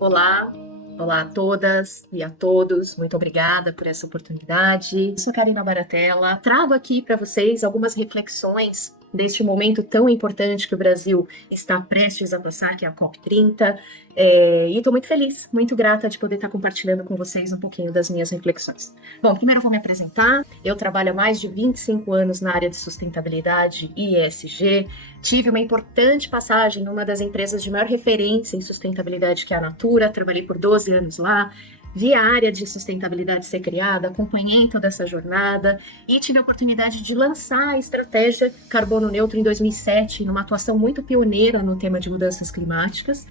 Olá, olá a todas e a todos. Muito obrigada por essa oportunidade. Eu sou Karina Baratella. Trago aqui para vocês algumas reflexões deste momento tão importante que o Brasil está prestes a passar, que é a COP30. E estou muito feliz, muito grata de poder estar compartilhando com vocês um pouquinho das minhas reflexões. Bom, primeiro eu vou me apresentar. Eu trabalho há mais de 25 anos na área de sustentabilidade e ESG. Tive uma importante passagem numa das empresas de maior referência em sustentabilidade, que é a Natura. Trabalhei por 12 anos lá. Vi a área de sustentabilidade ser criada, acompanhei toda essa jornada e tive a oportunidade de lançar a estratégia Carbono Neutro em 2007, numa atuação muito pioneira no tema de mudanças climáticas.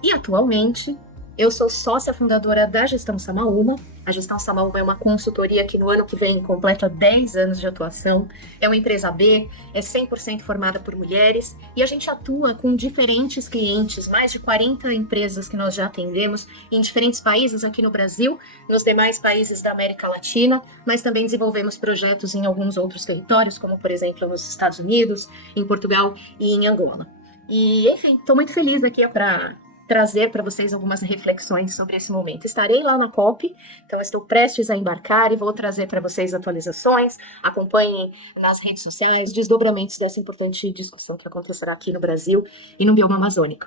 E atualmente eu sou sócia fundadora da Gestão Samaúma. A Gestão Samaúma é uma consultoria que no ano que vem completa 10 anos de atuação. É uma empresa B, é 100% formada por mulheres e a gente atua com diferentes clientes, mais de 40 empresas que nós já atendemos em diferentes países aqui no Brasil, nos demais países da América Latina, mas também desenvolvemos projetos em alguns outros territórios, como por exemplo nos Estados Unidos, em Portugal e em Angola. E enfim, estou muito feliz aqui para trazer para vocês algumas reflexões sobre esse momento. Estarei lá na COP, então estou prestes a embarcar e vou trazer para vocês atualizações. Acompanhem nas redes sociais desdobramentos dessa importante discussão que acontecerá aqui no Brasil e no bioma amazônico.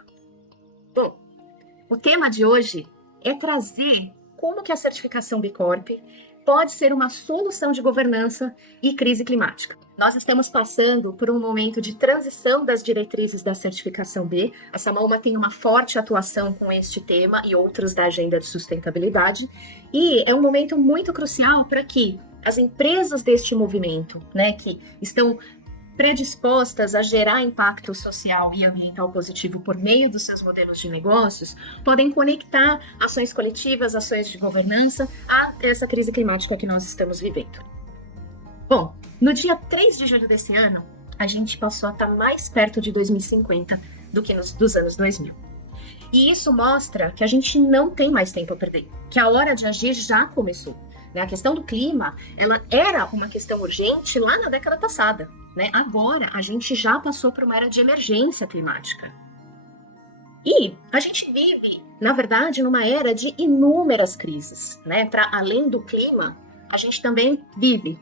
Bom, o tema de hoje é trazer como que a certificação B Corp pode ser uma solução de governança e crise climática. Nós estamos passando por um momento de transição das diretrizes da certificação B. A Samaúma tem uma forte atuação com este tema e outros da agenda de sustentabilidade. E é um momento muito crucial para que as empresas deste movimento, que estão predispostas a gerar impacto social e ambiental positivo por meio dos seus modelos de negócios, podem conectar ações coletivas, ações de governança a essa crise climática que nós estamos vivendo. Bom, no dia 3 de julho desse ano, a gente passou a estar mais perto de 2050 do que dos anos 2000. E isso mostra que a gente não tem mais tempo a perder, que a hora de agir já começou. A questão do clima, ela era uma questão urgente lá na década passada. Agora, a gente já passou por uma era de emergência climática. E a gente vive, na verdade, numa era de inúmeras crises. Para além do clima, a gente também vive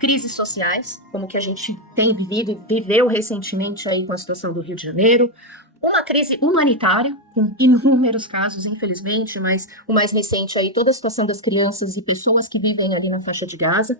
crises sociais, como que a gente tem vivido e viveu recentemente aí com a situação do Rio de Janeiro, uma crise humanitária, com inúmeros casos, infelizmente, mas o mais recente aí, toda a situação das crianças e pessoas que vivem ali na faixa de Gaza,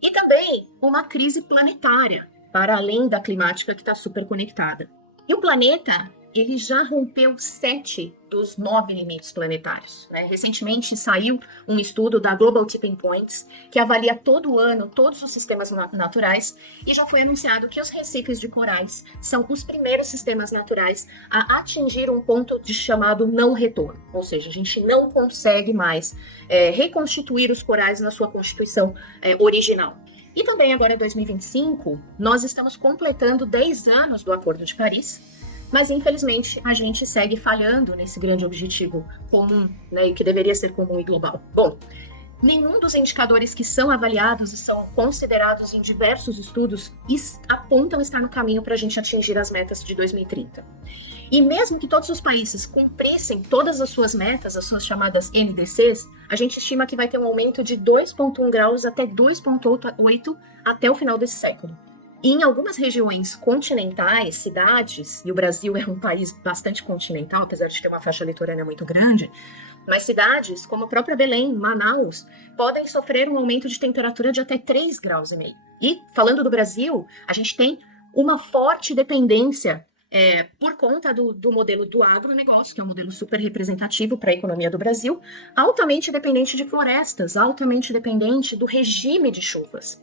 e também uma crise planetária, para além da climática que está super conectada. E o planeta, ele já rompeu 7 dos 9 limites planetários. Recentemente saiu um estudo da Global Tipping Points, que avalia todo ano todos os sistemas naturais, e já foi anunciado que os recifes de corais são os primeiros sistemas naturais a atingir um ponto de chamado não retorno. Ou seja, a gente não consegue mais reconstituir os corais na sua constituição original. E também agora em 2025, nós estamos completando 10 anos do Acordo de Paris, mas infelizmente a gente segue falhando nesse grande objetivo comum, e que deveria ser comum e global. Bom, nenhum dos indicadores que são avaliados e são considerados em diversos estudos apontam estar no caminho para a gente atingir as metas de 2030. E mesmo que todos os países cumprissem todas as suas metas, as suas chamadas NDCs, a gente estima que vai ter um aumento de 2,1 graus até 2,8 até o final desse século. E em algumas regiões continentais, cidades, e o Brasil é um país bastante continental, apesar de ter uma faixa litorânea muito grande, mas cidades como a própria Belém, Manaus, podem sofrer um aumento de temperatura de até 3,5 graus. E, falando do Brasil, a gente tem uma forte dependência por conta do modelo do agronegócio, que é um modelo super representativo para a economia do Brasil, altamente dependente de florestas, altamente dependente do regime de chuvas.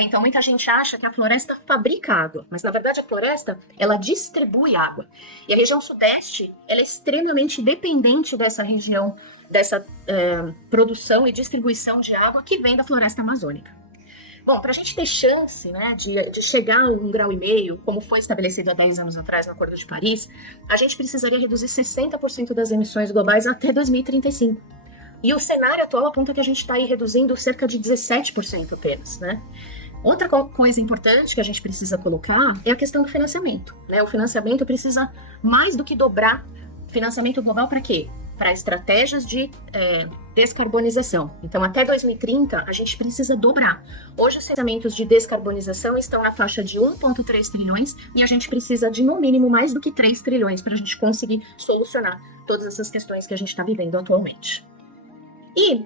Então, muita gente acha que a floresta fabrica água, mas, na verdade, a floresta, ela distribui água. E a região sudeste, ela é extremamente dependente dessa região, dessa produção e distribuição de água que vem da floresta amazônica. Bom, para a gente ter chance de chegar a 1,5 grau, como foi estabelecido há 10 anos atrás no Acordo de Paris, a gente precisaria reduzir 60% das emissões globais até 2035. E o cenário atual aponta que a gente está aí reduzindo cerca de 17% apenas, Outra coisa importante que a gente precisa colocar é a questão do financiamento. O financiamento precisa mais do que dobrar. Financiamento global para quê? para estratégias de descarbonização. Então, até 2030, a gente precisa dobrar. Hoje, os orçamentos de descarbonização estão na faixa de 1,3 trilhões e a gente precisa de, no mínimo, mais do que 3 trilhões para a gente conseguir solucionar todas essas questões que a gente está vivendo atualmente. E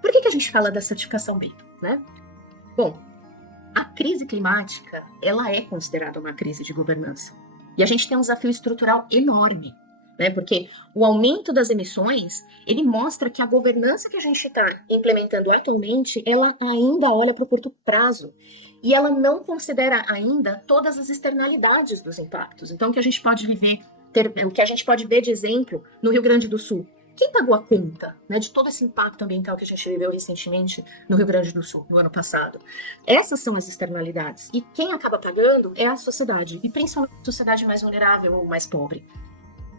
por que a gente fala da certificação B, né? Bom, a crise climática, ela é considerada uma crise de governança. E a gente tem um desafio estrutural enorme, né? Porque o aumento das emissões, ele mostra que a governança que a gente está implementando atualmente, ela ainda olha para o curto prazo. E ela não considera ainda todas as externalidades dos impactos. Então, o que a gente pode o que a gente pode ver de exemplo no Rio Grande do Sul. Quem pagou a conta, né, de todo esse impacto ambiental que a gente viveu recentemente no Rio Grande do Sul, no ano passado? Essas são as externalidades. E quem acaba pagando é a sociedade, e principalmente a sociedade mais vulnerável ou mais pobre.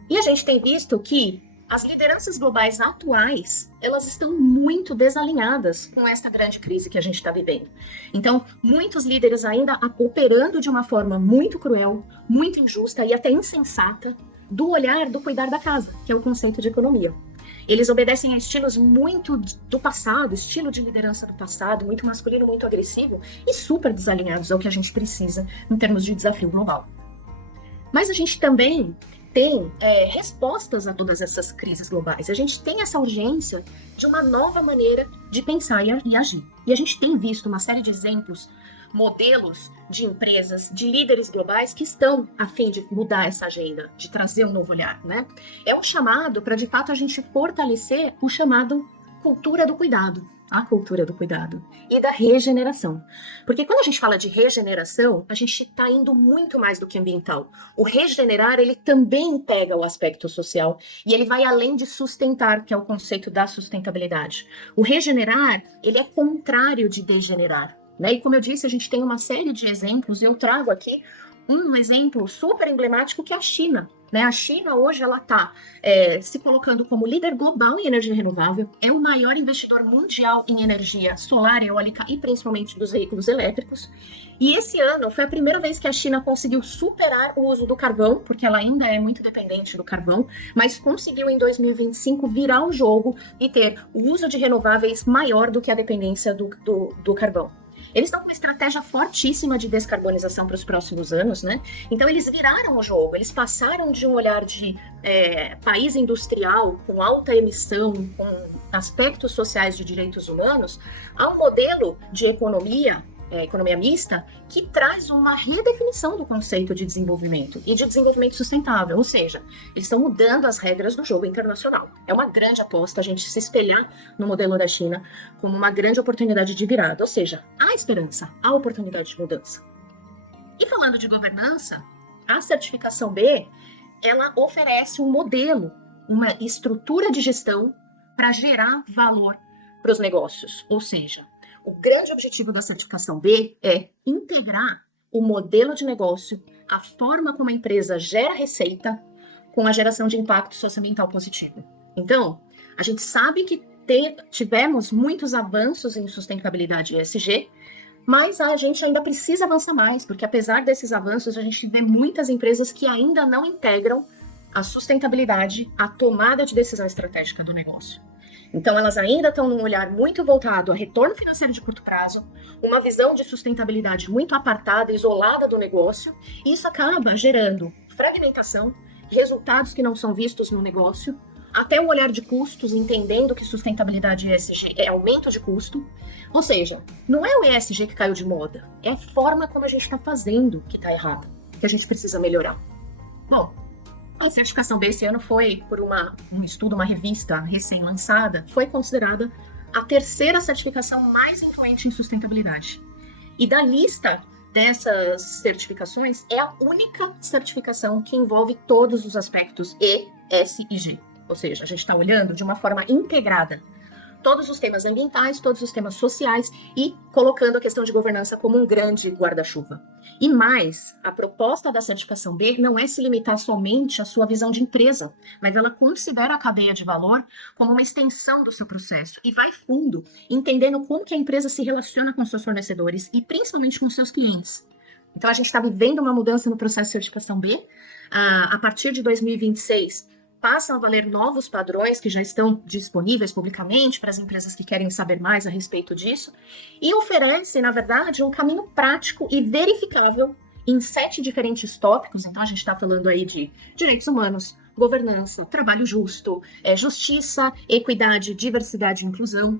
E a gente tem visto que as lideranças globais atuais, elas estão muito desalinhadas com esta grande crise que a gente está vivendo. Então, muitos líderes ainda operando de uma forma muito cruel, muito injusta e até insensata, do olhar do cuidar da casa, que é o conceito de economia. Eles obedecem a estilos muito do passado, estilo de liderança do passado, muito masculino, muito agressivo e super desalinhados ao que a gente precisa em termos de desafio global. Mas a gente também tem respostas a todas essas crises globais. A gente tem essa urgência de uma nova maneira de pensar e agir. E a gente tem visto uma série de exemplos, modelos de empresas, de líderes globais que estão a fim de mudar essa agenda, de trazer um novo olhar, né? É um chamado para, de fato, a gente fortalecer o chamado cultura do cuidado, a cultura do cuidado e da regeneração. Porque quando a gente fala de regeneração, a gente está indo muito mais do que ambiental. O regenerar, ele também pega o aspecto social e ele vai além de sustentar, que é o conceito da sustentabilidade. O regenerar, ele é contrário de degenerar. Né? E como eu disse, a gente tem uma série de exemplos, e eu trago aqui um exemplo super emblemático que é a China. Né? A China hoje ela está se colocando como líder global em energia renovável, é o maior investidor mundial em energia solar, eólica e principalmente dos veículos elétricos. E esse ano foi a primeira vez que a China conseguiu superar o uso do carvão, porque ela ainda é muito dependente do carvão, mas conseguiu em 2025 virar o jogo e ter o uso de renováveis maior do que a dependência do carvão. Eles estão com uma estratégia fortíssima de descarbonização para os próximos anos, né? Então, eles viraram o jogo, eles passaram de um olhar de país industrial, com alta emissão, com aspectos sociais de direitos humanos, a um modelo de economia mista, que traz uma redefinição do conceito de desenvolvimento e de desenvolvimento sustentável, ou seja, eles estão mudando as regras do jogo internacional. É uma grande aposta a gente se espelhar no modelo da China como uma grande oportunidade de virada, ou seja, há esperança, há oportunidade de mudança. E falando de governança, a certificação B, ela oferece um modelo, uma estrutura de gestão para gerar valor para os negócios, ou seja, o grande objetivo da certificação B é integrar o modelo de negócio, a forma como a empresa gera receita, com a geração de impacto socioambiental positivo. Então, a gente sabe que tivemos muitos avanços em sustentabilidade ESG, mas a gente ainda precisa avançar mais, porque apesar desses avanços, a gente vê muitas empresas que ainda não integram a sustentabilidade à tomada de decisão estratégica do negócio. Então, elas ainda estão num olhar muito voltado a retorno financeiro de curto prazo, uma visão de sustentabilidade muito apartada, isolada do negócio, e isso acaba gerando fragmentação, resultados que não são vistos no negócio, até o olhar de custos, entendendo que sustentabilidade ESG é aumento de custo. Ou seja, não é o ESG que caiu de moda, é a forma como a gente está fazendo que está errada, que a gente precisa melhorar. Bom, a certificação B esse ano foi, por um estudo, uma revista recém-lançada, foi considerada a terceira certificação mais influente em sustentabilidade. E da lista dessas certificações, é a única certificação que envolve todos os aspectos E, S e G. Ou seja, a gente está olhando de uma forma integrada todos os temas ambientais, todos os temas sociais e colocando a questão de governança como um grande guarda-chuva. E mais, a proposta da certificação B não é se limitar somente à sua visão de empresa, mas ela considera a cadeia de valor como uma extensão do seu processo e vai fundo, entendendo como que a empresa se relaciona com seus fornecedores e principalmente com seus clientes. Então, a gente está vivendo uma mudança no processo de certificação B. A partir de 2026, passam a valer novos padrões que já estão disponíveis publicamente para as empresas que querem saber mais a respeito disso, e oferece, na verdade, um caminho prático e verificável em 7 diferentes tópicos. Então, a gente está falando aí de direitos humanos, governança, trabalho justo, justiça, equidade, diversidade e inclusão,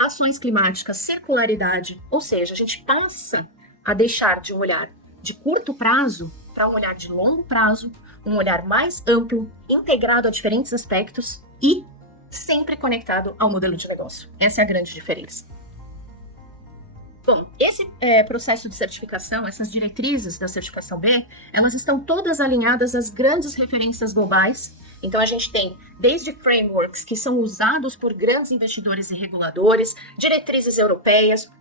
ações climáticas, circularidade. Ou seja, a gente passa a deixar de um olhar de curto prazo para um olhar de longo prazo, um olhar mais amplo, integrado a diferentes aspectos e sempre conectado ao modelo de negócio. Essa é a grande diferença. Bom, esse processo de certificação, essas diretrizes da certificação B, elas estão todas alinhadas às grandes referências globais. Então, a gente tem desde frameworks que são usados por grandes investidores e reguladores, diretrizes europeias,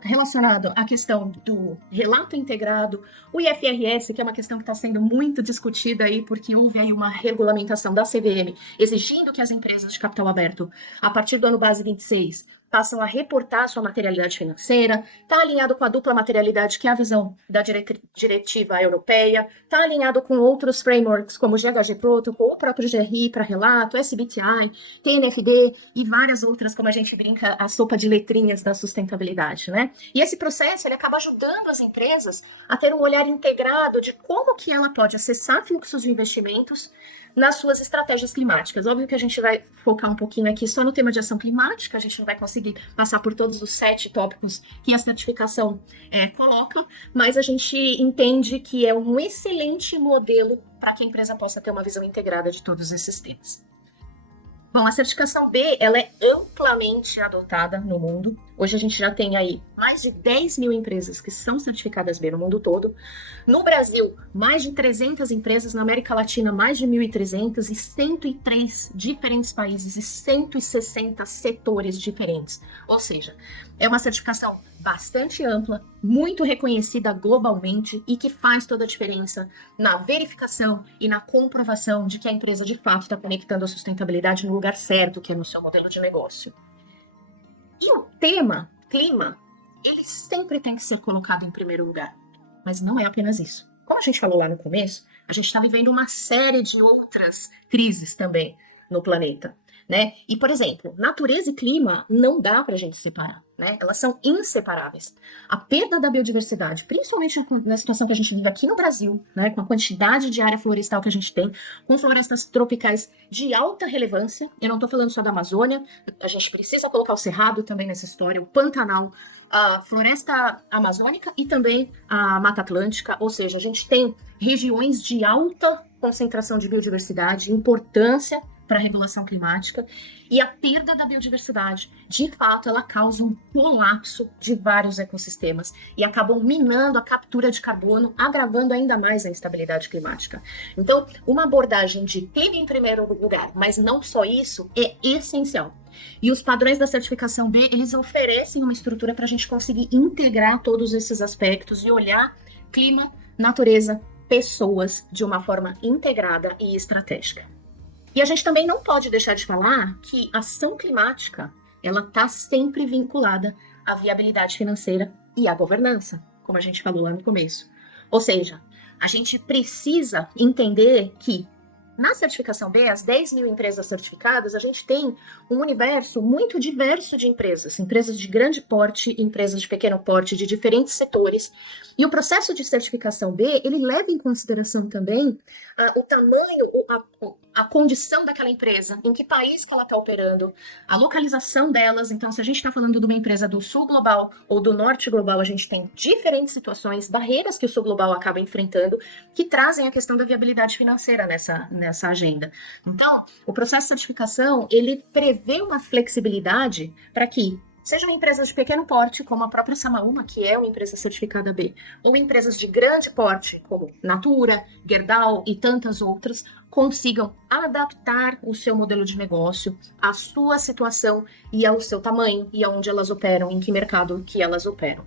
relacionado à questão do relato integrado, o IFRS, que é uma questão que está sendo muito discutida aí, porque houve aí uma regulamentação da CVM, exigindo que as empresas de capital aberto, a partir do ano base 26, passam a reportar sua materialidade financeira, está alinhado com a dupla materialidade, que é a visão da diretiva europeia, está alinhado com outros frameworks, como o GHG Protocol, o próprio GRI para relato, SBTI, TNFD e várias outras, como a gente brinca, a sopa de letrinhas da sustentabilidade, né? E esse processo, ele acaba ajudando as empresas a ter um olhar integrado de como que ela pode acessar fluxos de investimentos nas suas estratégias climáticas. Óbvio que a gente vai focar um pouquinho aqui só no tema de ação climática, a gente não vai conseguir passar por todos os 7 tópicos que a certificação coloca, mas a gente entende que é um excelente modelo para que a empresa possa ter uma visão integrada de todos esses temas. Bom, a certificação B, ela é amplamente adotada no mundo. Hoje a gente já tem aí mais de 10 mil empresas que são certificadas B no mundo todo. No Brasil, mais de 300 empresas. Na América Latina, mais de 1.300 e 103 diferentes países e 160 setores diferentes. Ou seja, é uma certificação bastante ampla, muito reconhecida globalmente e que faz toda a diferença na verificação e na comprovação de que a empresa de fato está conectando a sustentabilidade no lugar certo, que é no seu modelo de negócio. E o tema, clima, ele sempre tem que ser colocado em primeiro lugar, mas não é apenas isso. Como a gente falou lá no começo, a gente está vivendo uma série de outras crises também no planeta, né? E, por exemplo, natureza e clima não dá para a gente separar, né? Elas são inseparáveis. A perda da biodiversidade, principalmente na situação que a gente vive aqui no Brasil, né? Com a quantidade de área florestal que a gente tem, com florestas tropicais de alta relevância. Eu não estou falando só da Amazônia, a gente precisa colocar o Cerrado também nessa história, o Pantanal, a floresta amazônica e também a Mata Atlântica, ou seja, a gente tem regiões de alta concentração de biodiversidade, importância para a regulação climática, e a perda da biodiversidade, de fato, ela causa um colapso de vários ecossistemas e acabam minando a captura de carbono, agravando ainda mais a instabilidade climática. Então, uma abordagem de clima em primeiro lugar, mas não só isso, é essencial. E os padrões da certificação B, eles oferecem uma estrutura para a gente conseguir integrar todos esses aspectos e olhar clima, natureza, pessoas de uma forma integrada e estratégica. E a gente também não pode deixar de falar que a ação climática, ela está sempre vinculada à viabilidade financeira e à governança, como a gente falou lá no começo. Ou seja, a gente precisa entender que na certificação B, as 10 mil empresas certificadas, a gente tem um universo muito diverso de empresas. Empresas de grande porte, empresas de pequeno porte, de diferentes setores. E o processo de certificação B, ele leva em consideração também o tamanho, a condição daquela empresa, em que país que ela está operando, a localização delas. Então, se a gente está falando de uma empresa do sul global ou do norte global, a gente tem diferentes situações, barreiras que o sul global acaba enfrentando, que trazem a questão da viabilidade financeira nessa agenda. Então, o processo de certificação, ele prevê uma flexibilidade para que sejam empresas de pequeno porte, como a própria Samaúma, que é uma empresa certificada B, ou empresas de grande porte, como Natura, Gerdau e tantas outras, consigam adaptar o seu modelo de negócio à sua situação e ao seu tamanho, e aonde elas operam, em que mercado que elas operam.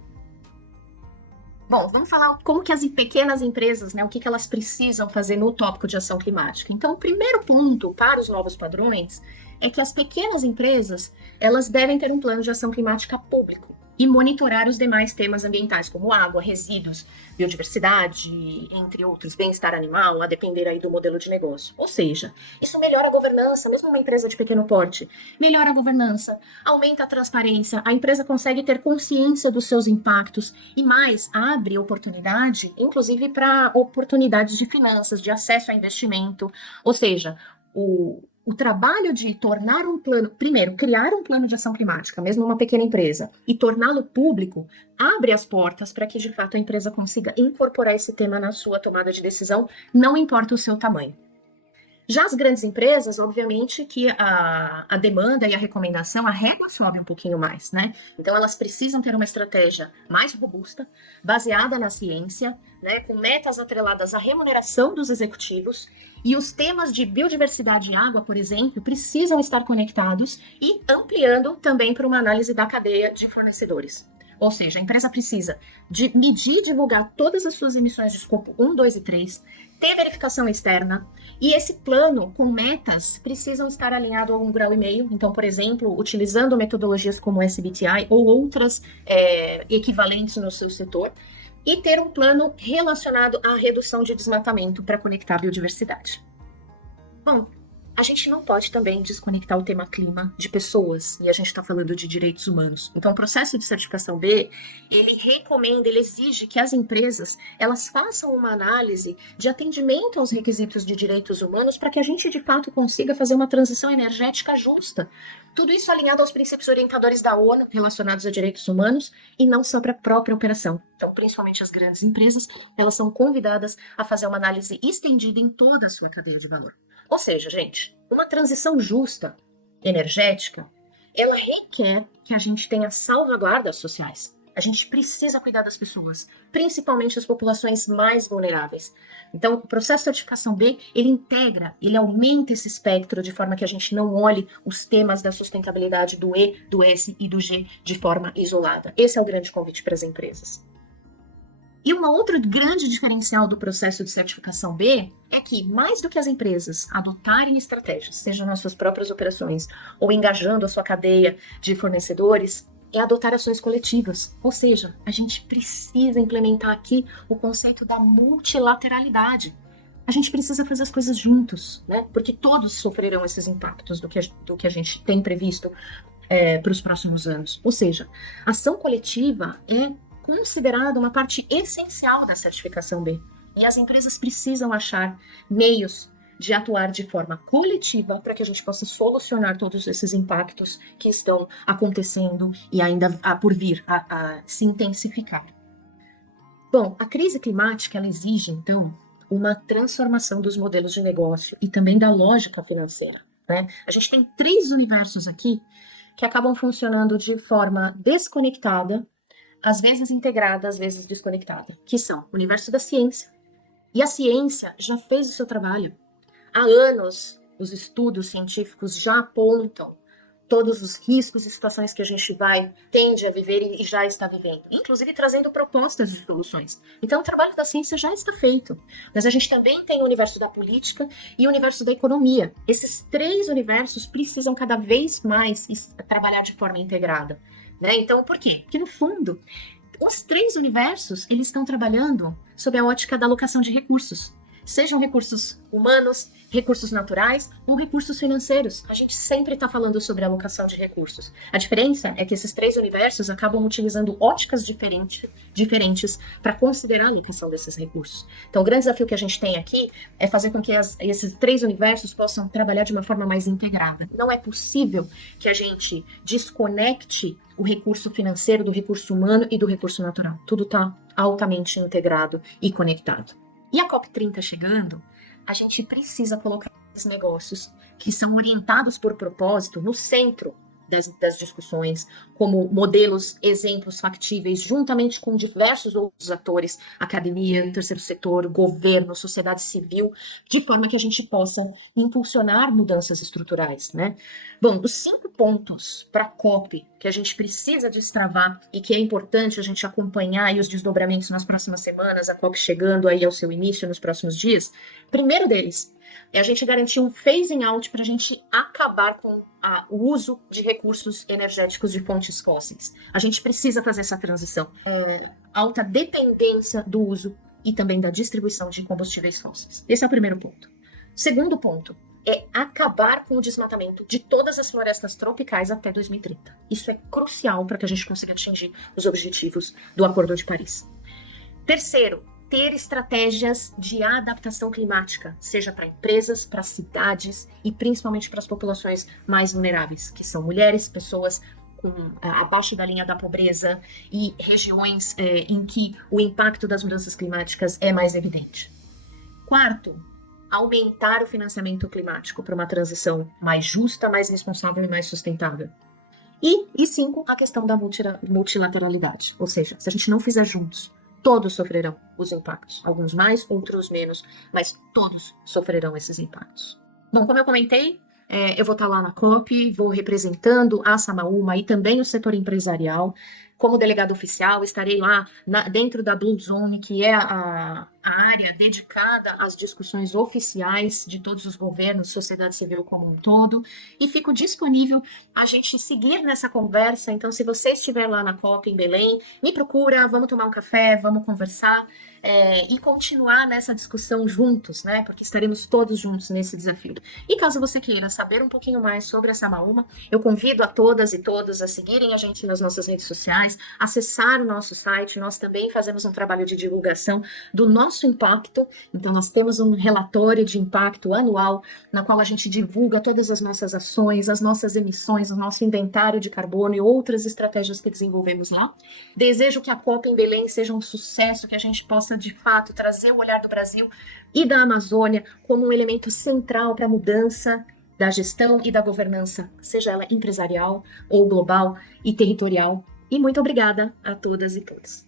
Bom, vamos falar como que as pequenas empresas, né, o que elas precisam fazer no tópico de ação climática. Então, o primeiro ponto para os novos padrões é que as pequenas empresas, elas devem ter um plano de ação climática público e monitorar os demais temas ambientais, como água, resíduos, biodiversidade, entre outros, bem-estar animal, a depender aí do modelo de negócio. Ou seja, isso melhora a governança, mesmo uma empresa de pequeno porte, melhora a governança, aumenta a transparência, a empresa consegue ter consciência dos seus impactos e mais, abre oportunidade, inclusive para oportunidades de finanças, de acesso a investimento, ou seja, o trabalho de tornar um plano, primeiro, criar um plano de ação climática, mesmo uma pequena empresa, e torná-lo público, abre as portas para que, de fato, a empresa consiga incorporar esse tema na sua tomada de decisão, não importa o seu tamanho. Já as grandes empresas, obviamente que a demanda e a recomendação, a régua sobe um pouquinho mais, né? Então elas precisam ter uma estratégia mais robusta, baseada na ciência, né, com metas atreladas à remuneração dos executivos, e os temas de biodiversidade e água, por exemplo, precisam estar conectados e ampliando também para uma análise da cadeia de fornecedores. Ou seja, a empresa precisa de medir e divulgar todas as suas emissões de escopo 1, 2 e 3, ter verificação externa, e esse plano com metas precisam estar alinhado a 1,5 grau. Então, por exemplo, utilizando metodologias como SBTi ou outras equivalentes no seu setor, e ter um plano relacionado à redução de desmatamento para conectar a biodiversidade. Bom, a gente não pode também desconectar o tema clima de pessoas, e a gente está falando de direitos humanos. Então, o processo de certificação B, ele recomenda, ele exige que as empresas, elas façam uma análise de atendimento aos requisitos de direitos humanos para que a gente, de fato, consiga fazer uma transição energética justa. Tudo isso alinhado aos princípios orientadores da ONU relacionados a direitos humanos e não só para a própria operação. Então, principalmente as grandes empresas, elas são convidadas a fazer uma análise estendida em toda a sua cadeia de valor. Ou seja, gente, uma transição justa, energética, ela requer que a gente tenha salvaguardas sociais. A gente precisa cuidar das pessoas, principalmente as populações mais vulneráveis. Então, o processo de certificação B, ele integra, ele aumenta esse espectro de forma que a gente não olhe os temas da sustentabilidade do E, do S e do G de forma isolada. Esse é o grande convite para as empresas. E um outro grande diferencial do processo de certificação B é que, mais do que as empresas adotarem estratégias, seja nas suas próprias operações ou engajando a sua cadeia de fornecedores, é adotar ações coletivas. Ou seja, a gente precisa implementar aqui o conceito da multilateralidade. A gente precisa fazer as coisas juntos, né? Porque todos sofrerão esses impactos do que a gente tem previsto para os próximos anos. Ou seja, ação coletiva é considerada uma parte essencial da certificação B. E as empresas precisam achar meios de atuar de forma coletiva para que a gente possa solucionar todos esses impactos que estão acontecendo e ainda por vir a se intensificar. Bom, a crise climática ela exige, então, uma transformação dos modelos de negócio e também da lógica financeira, né? A gente tem 3 universos aqui que acabam funcionando de forma desconectada, às vezes integrada, às vezes desconectada, que são o universo da ciência. E a ciência já fez o seu trabalho. Há anos, os estudos científicos já apontam todos os riscos e situações que a gente tende a viver e já está vivendo, inclusive trazendo propostas de soluções. Então, o trabalho da ciência já está feito. Mas a gente também tem o universo da política e o universo da economia. Esses 3 universos precisam cada vez mais trabalhar de forma integrada. Né? Então, por quê? Porque, no fundo, os 3 universos eles estão trabalhando sob a ótica da alocação de recursos. Sejam recursos humanos, recursos naturais ou recursos financeiros. A gente sempre está falando sobre alocação de recursos. A diferença é que esses 3 universos acabam utilizando óticas diferentes para considerar a alocação desses recursos. Então, o grande desafio que a gente tem aqui é fazer com que esses 3 universos possam trabalhar de uma forma mais integrada. Não é possível que a gente desconecte o recurso financeiro do recurso humano e do recurso natural. Tudo está altamente integrado e conectado. E a COP30 chegando, a gente precisa colocar esses negócios que são orientados por propósito no centro das discussões, como modelos, exemplos factíveis, juntamente com diversos outros atores, academia, terceiro setor, governo, sociedade civil, de forma que a gente possa impulsionar mudanças estruturais, né? Bom, os 5 pontos para a COP que a gente precisa destravar e que é importante a gente acompanhar aí os desdobramentos nas próximas semanas, a COP chegando aí ao seu início nos próximos dias. Primeiro deles, é a gente garantir um phasing out para a gente acabar com o uso de recursos energéticos de fontes fósseis. A gente precisa fazer essa transição. Alta dependência do uso e também da distribuição de combustíveis fósseis. Esse é o primeiro ponto. Segundo ponto é acabar com o desmatamento de todas as florestas tropicais até 2030. Isso é crucial para que a gente consiga atingir os objetivos do Acordo de Paris. Terceiro, ter estratégias de adaptação climática, seja para empresas, para cidades e principalmente para as populações mais vulneráveis, que são mulheres, pessoas abaixo da linha da pobreza e regiões em que o impacto das mudanças climáticas é mais evidente. Quarto, aumentar o financiamento climático para uma transição mais justa, mais responsável e mais sustentável. E cinco, a questão da multilateralidade, ou seja, se a gente não fizer juntos, todos sofrerão os impactos, alguns mais, outros menos, mas todos sofrerão esses impactos. Bom, como eu comentei, eu vou estar lá na COP, vou representando a Samaúma e também o setor empresarial. Como delegado oficial, estarei lá dentro da Blue Zone, que é a área dedicada às discussões oficiais de todos os governos, sociedade civil como um todo, e fico disponível a gente seguir nessa conversa. Então, se você estiver lá na COP em Belém, me procura, vamos tomar um café, vamos conversar e continuar nessa discussão juntos, né? Porque estaremos todos juntos nesse desafio. E caso você queira saber um pouquinho mais sobre a Samaúma, eu convido a todas e todos a seguirem a gente nas nossas redes sociais, acessar o nosso site. Nós também fazemos um trabalho de divulgação do nosso impacto. Então, nós temos um relatório de impacto anual, na qual a gente divulga todas as nossas ações, as nossas emissões, o nosso inventário de carbono e outras estratégias que desenvolvemos lá. Desejo que a COP em Belém seja um sucesso, que a gente possa, de fato, trazer o olhar do Brasil e da Amazônia como um elemento central para a mudança da gestão e da governança, seja ela empresarial ou global e territorial. E muito obrigada a todas e todos.